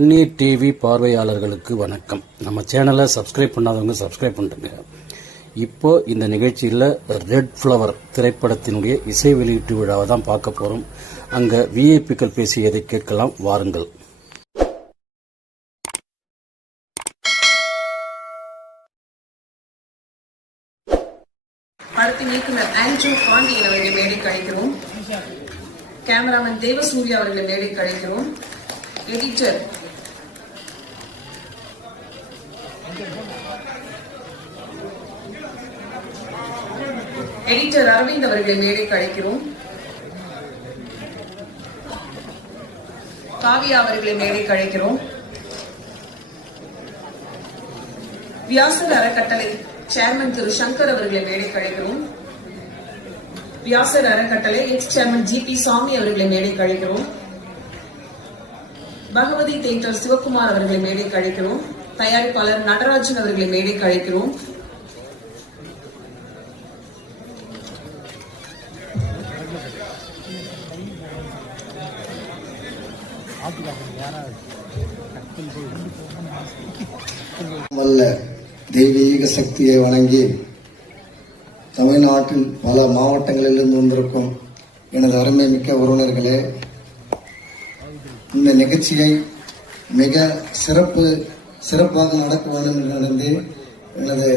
அந்நிய டிவி பார்வையாளர்களுக்கு வணக்கம். நம்ம சேனலை சப்ஸ்கிரைப் பண்ணாதவங்க சப்ஸ்கிரைப் பண்ணுங்க இப்போ இந்த நிகழ்ச்சியில் ரெட் ஃப்ளவர் திரைப்படத்தினுடைய இசை வெளியீட்டு விழாவை தான் பார்க்க போகிறோம் அங்கே விஐபிக்கள் பேசியதை கேட்கலாம் வாருங்கள். படத்தின் இயக்குனர் ஆண்ட்ரூ பாண்டியன் அவர்களை மேடைக்கு அழைக்கிறோம். கேமராமேன் தேவசூர்யா அவர்களை மேடைக்கு அழைக்கிறோம். எடிட்டர் எடிட்டர் அரவிந்த் அவர்களை மேடைக்கு அழைக்கிறோம். காவியா அவர்களை மேடைக்கு அழைக்கிறோம். வியாசர் அறக்கட்டளை சேர்மன் திரு சங்கர் அவர்களை மேடைக்கு அழைக்கிறோம். வியாசர் அறக்கட்டளை எக்ஸ் சேர்மன் ஜி பி சாமி அவர்களை மேடைக்கு அழைக்கிறோம். பகவதி தேட்டர் சிவகுமார் அவர்களை மேடைக்கு அழைக்கிறோம். தயாரிப்பாளர் நடராஜன் அவர்களை மேடைக்கு அழைக்கிறோம். வல்ல தெய்வீக சக்தியை வணங்கி தமிழ்நாட்டில் பல மாவட்டங்களிலிருந்து வந்திருக்கும் எனது அருமை மிக்க உறவினர்களே இந்த நிகழ்ச்சியை மிக சிறப்பு சிறப்பாக நடக்க வேண்டும் என்று நினைந்து எனது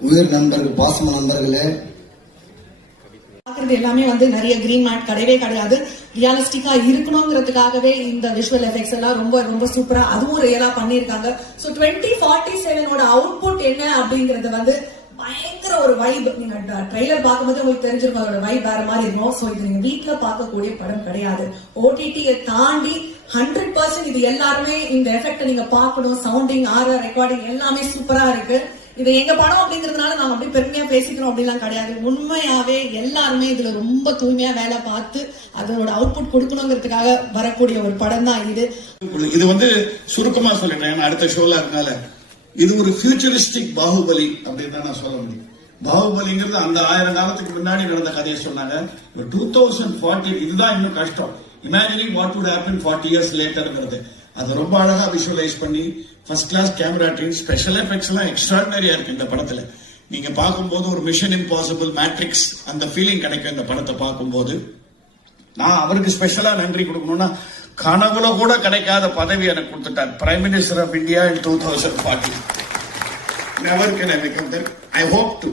உயிர் நண்பர்கள் பாசம நண்பர்களே. பார்க்கறது எல்லாமே வந்து நிறைய கிரீன் மேட் கிடையவே கிடையாது. ரியலிஸ்டிக்கா இருக்கணுங்கிறதுக்காகவே இந்த விஷுவல் எஃபெக்ட்ஸ் எல்லாம் ரொம்ப ரொம்ப சூப்பரா அதுவும் ரியலா பண்ணிருக்காங்க சோ டுவெண்ட்டி ஃபார்ட்டி செவனோட அவுட்புட் என்ன அப்படிங்கறது வந்து பயங்கர ஒரு வைப் நீங்க ட்ரெய்லர் பார்க்கும்போது உங்களுக்கு தெரிஞ்சிருக்கும் அதோட வைப் வேற மாதிரி இருக்கும். சோ இது நீங்க வீட்ல பார்க்கக்கூடிய படம் கிடையாது. ஓடிடியை தாண்டி ஹண்ட்ரட் பர்சன்ட் இது எல்லாருமே இந்த எஃபெக்ட் நீங்க பார்க்கணும். சவுண்டிங் ஆர்ஆர் ரெக்கார்டிங் எல்லாமே சூப்பரா இருக்கு. இது எங்க படம் அப்படிங்கறதுனால நாங்க அப்படியே பெருமையா பேசிக்கிறோம் அப்படிலாம் கிடையாது. உண்மையாவே எல்லாருமே இதுல ரொம்ப தூய்மையா வேலை பார்த்து அதனோட அவுட்புட் கொடுக்கணுங்கிறதுக்காக வரக்கூடிய ஒரு படம் தான் இது. இது வந்து சுருக்கமா சொல்லிட்டேன் அடுத்த ஷோல இருக்கனால. இது ஒரு ஃபியூச்சரிஸ்டிக் பாகுபலி அப்படின்னு தான் நான் சொல்ல முடியும். பாகுபலிங்கிறது அந்த ஆயிரம் காலத்துக்கு முன்னாடி நடந்த கதையை சொன்னாங்க. டூ தௌசண்ட் ஃபார்ட்டி இதுதான் இன்னும் கஷ்டம். Imagining what would happen forty years லேட்டர்ங்கிறது அது ரொம்ப அழகா விஷுவலைஸ் பண்ணி first class camera team special effects எல்லாம் எக்ஸ்ட்ராடினரியா இருக்கு இந்த படத்துல. நீங்க பார்க்கும்போது ஒரு மிஷன் இம்பாசிபிள் மேட்ரிக்ஸ் அந்த ஃபீலிங் கிடைக்கும் இந்த படத்தை பார்க்கும்போது. நான் அவருக்கு ஸ்பெஷலா நன்றி கொடுக்கணும்னா கனவுல கூட கிடைக்காத பதவி எனக்கு கொடுத்துட்டார். Prime minister of India in two thousand forty never can I become that I hope to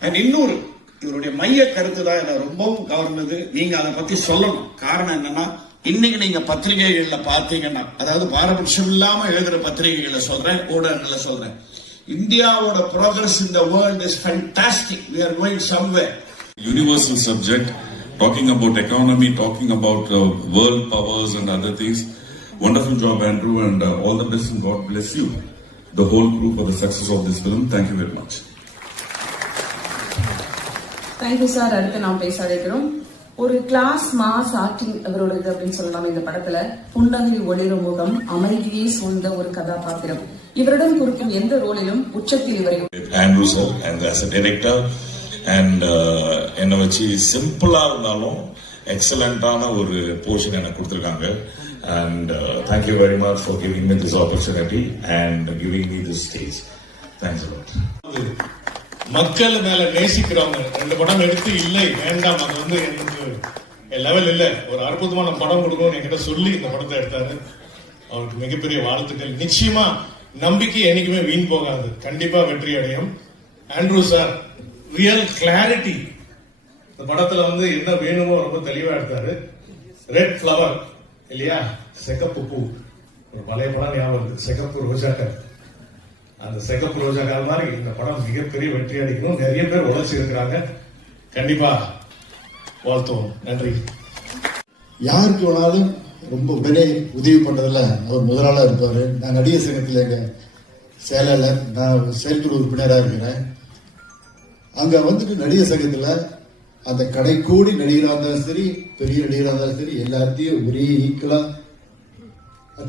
and இன்னொரு இவருடைய மைய கருத்து தான் என்ன ரொம்பவும் கவர்ந்தது. நீங்க அதை பத்தி சொல்லணும். காரணம் என்னன்னா இன்னைக்கு நீங்க பத்திரிகைகள்ல பார்த்தீங்கன்னா அதாவது பாரபட்சம் இல்லாம எழுதுற பத்திரிகைகளை சொல்றேன் ஊடகங்களை சொல்றேன். இந்தியாவோட progress in the world is fantastic we are going somewhere universal subject talking about economy, talking about uh, world powers and other things. Wonderful job, Andrew, and uh, all the best, and God bless you, the whole crew, for the success of this film. Thank you very much. Thank you sir அடுத்து நாம் பேச அழைக்கிறோம் ஒரு class mass acting அவரோட இது அப்படின்னு சொல்லலாம் இந்த படத்துல புன்னகை ஒளிரும் முகம் அமைதியே சூழ்ந்த ஒரு கதாபாத்திரம் இவரிடம் கொடுக்கும் எந்த ரோலிலும் உச்சத்தில் இவரை அண்ட் என்னை வச்சு சிம்பிளாக இருந்தாலும் எக்ஸலண்டான ஒரு போர்ஷன் எனக்கு கொடுத்துருக்காங்க. And thank you very much for giving me this opportunity and giving me this stage thanks மக்கள் மேல நேசிக்கிறவங்க. ரெண்டு படம் எடுத்து இல்லை வேண்டாம். அது வந்து எனக்கு லெவல் இல்லை. ஒரு அற்புதமான படம் கொடுக்கணும்னு என்கிட்ட சொல்லி இந்த படத்தை எடுத்தாரு. அவருக்கு மிகப்பெரிய வாழ்த்துக்கள். நிச்சயமா நம்பிக்கை என்னைக்குமே வீண் போகாது. கண்டிப்பா வெற்றி அடையும் ஆண்ட்ரூ சார் ரியல் கிளாரிட்டி இந்த படத்துல வந்து என்ன வேணுமோ ரொம்ப தெளிவா எடுத்தாரு. ரெட் ஃப்ளவர் இல்லையா? செகப்பு பூ. ஒரு பழைய படம் ஞாபகம் இருக்கு. செகப்பு ரோஜாக்கள் அந்த செகப்பு ரோஜா கால் மாதிரி இந்த படம் மிகப்பெரிய வெற்றி அடிக்கணும். நிறைய பேர் உழைச்சி இருக்கிறாங்க. கண்டிப்பா வாழ்த்துவோம். நன்றி. யாருக்கு வேணாலும் ரொம்ப உடனே உதவி பண்றதுல அவர் முதலாளா இருப்பாரு. நான் நடிகர் சங்கத்தில் எங்க செயலாளர் நான் செயல்துறை உறுப்பினராக இருக்கிறேன். அங்க வந்துட்டு நடிகர் சங்கத்துல அந்த கடைக்கோடி நடிகராக இருந்தாலும் சரி பெரிய நடிகராக இருந்தாலும் சரி எல்லாத்தையும் ஒரே ஈக்குவலா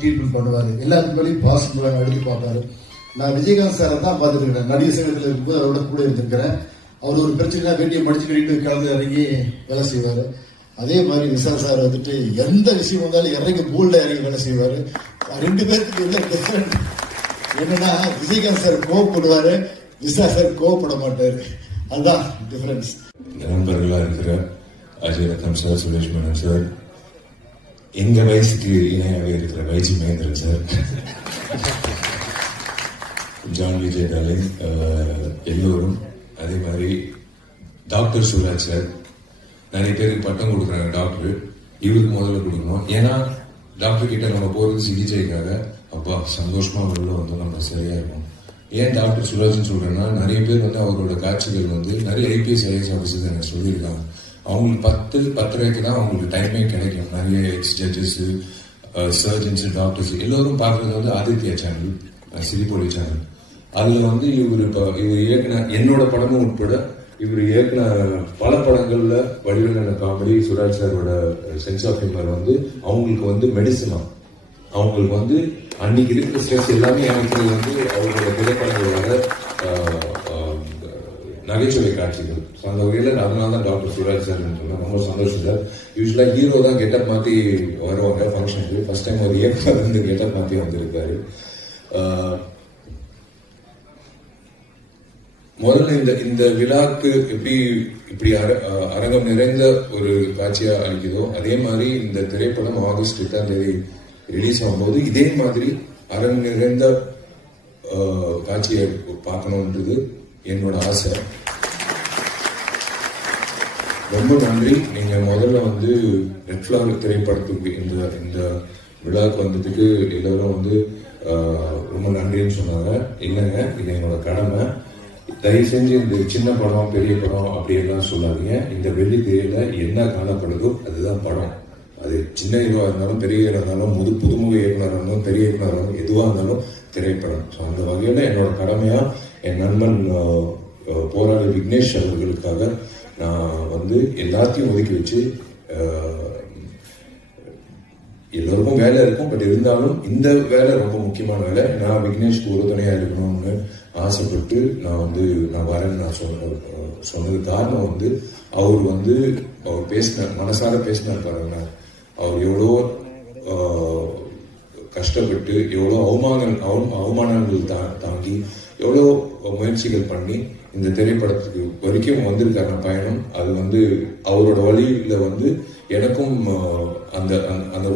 ட்ரீட்மெண்ட் பண்ணுவாரு. எல்லாத்துக்கு மேலேயும் பாசிட்டிவா எடுத்து பார்ப்பாரு. நான் விஜயகாந்த் சாரை தான் பார்த்துருக்கேன் நடிகர் சங்கத்தில் இருக்கும்போது அவரோட கூட இருந்திருக்கிறேன். அவர் ஒரு பிரச்சனைனா வேண்டிய மடிச்சு கட்டிட்டு கலந்து இறங்கி வேலை செய்வார். அதே மாதிரி விசால் சார் வந்துட்டு எந்த விஷயம் வந்தாலும் இறங்கி போல்ல இறங்கி வேலை செய்வார். ரெண்டு பேருக்கு உள்ள டிஃபரெண்ட் என்னன்னா விஜயகாந்த் சார் கோவப்படுவார் விசா சார் கோவப்பட மாட்டார். அதுதான் டிஃபரன்ஸ் நண்பர்களாக இருக்கிற அஜய் ரத்னம் சார் சுரேஷ் மேனன் சார் எங்க வயசுக்கு இணையாக இருக்கிற YG Mahendran sir John Vijay darling எல்லோரும் அதே மாதிரி டாக்டர் சுராஜ் சார் நிறைய பேருக்கு பட்டம் கொடுக்குறாங்க டாக்டர் இவருக்கு முதல்ல கொடுக்கணும். ஏன்னா டாக்டர் கிட்ட நம்ம போகிறது சிகிச்சைக்காக. அப்பா சந்தோஷமா உள்ள வந்து நம்ம சரியா இருக்கும். ஏன் டாக்டர் சுராஜ்னு சொல்கிறேன்னா நிறைய பேர் வந்து அவரோட காட்சிகள் வந்து நிறைய ஐபிஎஸ் ஐஎஸ் ஆஃபீஸர்ஸ் எனக்கு சொல்லியிருக்காங்க. அவங்களுக்கு பத்து பத்தரைக்கு தான் அவங்களுக்கு டைமே கிடைக்கும். நிறைய எக்ஸ் ஜட்ஜஸ்ஸு சர்ஜன்ஸு டாக்டர்ஸ் எல்லோரும் பார்க்குறது வந்து ஆதித்யா சேனல் சிரிப்பொழி சேனல் அதில் வந்து இவர் இப்போ இவர் இயக்குன என்னோட படமும் உட்பட இவர் இயக்குன பல படங்களில் வடிவேலன காமெடி சுராஜ் சாரோட சென்ஸ் ஆஃப் ஹியூமர் வந்து அவங்களுக்கு வந்து மெடிசனா அவங்களுக்கு வந்து அன்னைக்கு இருக்கிற ஸ்ட்ரெஸ் எல்லாமே எனக்கு வந்து அவர்களோட திரைப்படங்களோட ஆஹ், நகைச்சுவை காட்சிகள். ஸோ அந்த வகையில் அதனால தான் டாக்டர் சுராஜ் சார் சொன்னேன். ரொம்ப சந்தோஷம் சார். யூஸ்வலாக ஹீரோ தான் கெட்டப் மாற்றி வருவாங்க ஃபங்க்ஷனுக்கு ஃபர்ஸ்ட் டைம் ஒரு இயக்குனர் வந்து கெட்டப் மாற்றி வந்திருக்காரு. ஆஹ், முதல்ல இந்த இந்த விழாக்கு எப்படி இப்படி அர- அஹ் அரங்கம் நிறைந்த ஒரு காட்சியா அளிக்குதோ அதே மாதிரி இந்த திரைப்படம் ஆகஸ்ட் எட்டாம் தேதி ரிலீஸ் ஆகும்போது இதே மாதிரி அரங்கு நிறைந்த காட்சியை பார்க்கணுன்றது என்னோட ஆசை. ரொம்ப நன்றி. நீங்க முதல்ல வந்து ரெட் ஃபிளவர் திரைப்படத்துக்கு இந்த இந்த விழாவுக்கு வந்ததுக்கு எல்லாரும் வந்து ரொம்ப நன்றின்னு சொன்னாங்க. இல்லைங்க இது என்னோட கடமை. தயவு செஞ்சு இந்த சின்ன படம் பெரிய படம் அப்படியெல்லாம் சொல்லாதீங்க. இந்த வெள்ளி திரையில என்ன காணப்படுதோ அதுதான் படம். அது சின்ன இதுவாக இருந்தாலும் பெரிய இருந்தாலும் முது புதுமுக இயக்குனராக இருந்தாலும் பெரிய இயக்குனராக இருந்தாலும் எதுவாக இருந்தாலும் திரைப்படம். ஸோ அந்த வகையில் என்னோட கடமையாக என் நண்பன் போராளி விக்னேஷ் அவர்களுக்காக நான் வந்து எல்லாத்தையும் ஒதுக்கி வச்சு எல்லோருக்கும் வேலை இருக்கும். பட் இருந்தாலும் இந்த வேலை ரொம்ப முக்கியமான வேலை. நான் விக்னேஷ்க்கு உறுதுணையாக இருக்கணும்னு ஆசைப்பட்டு நான் வந்து நான் வரேன்னு நான் சொன்ன சொன்னது காரணம் வந்து அவர் வந்து அவர் பேசினார் மனசார பேசினார் பாருங்க அவர் எவ்வளோ கஷ்டப்பட்டு எவ்வளோ அவமான அவ- அவமானங்கள் தா தாண்டி எவ்வளோ முயற்சிகள் பண்ணி இந்த திரைப்படத்துக்கு வரைக்கும் வந்திருக்காங்க. பயணம் அது வந்து அவரோட வழியில் வந்து எனக்கும் அந்த அந்த- அந்த